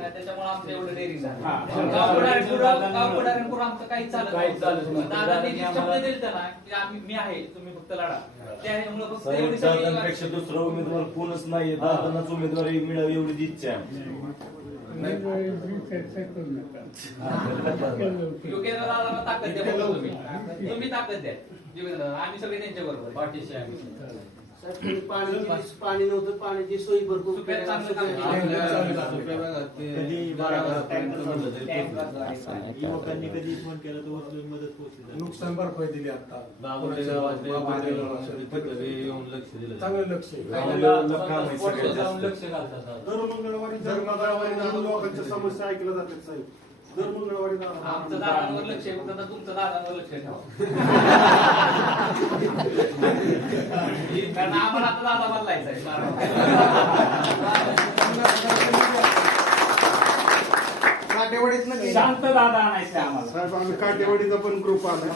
ना त्याच्यामुळे आमचं एवढं डेअरिंग झालं. गावपुढाऱ्यांपुढं आमचं काहीच चालत नव्हतं. दादांनी जी शब्द दिलता ना की मी आहे तुम्ही फक्त लढा, त्यामुळे फक्त एवढी दादांपेक्षा दुसरा उमेदवार कोणच नाहीये. दादांनाच उमेदवारी मिळावी एवढी इच्छा आहे. योग्य दादाला ताकद द्या, तुम्ही ताकद द्या. आम्ही सगळे त्यांच्या बरोबर पाठीशी आहे. पाणी नव्हतं, पाण्याची सोयी भरपूर युवकांनी कधी फोन केला तर मदत पोहोचली. नुकसान भरपाई दिली आता चांगलं लक्ष दर मंगळवारी लोकांच्या समस्या ऐकल्या जातात साहेब. दर मंगळवारी आमचं दादांवर लक्ष आहे, फक्त तुमचं दादांवर लक्ष ठेवा. कारण आम्हाला आता दादा बदलायचा आहे. काटेवाडीत शांत दादा आणायचं आम्हाला. साहेब आम्ही काटेवाडीचा पण ग्रुप आला.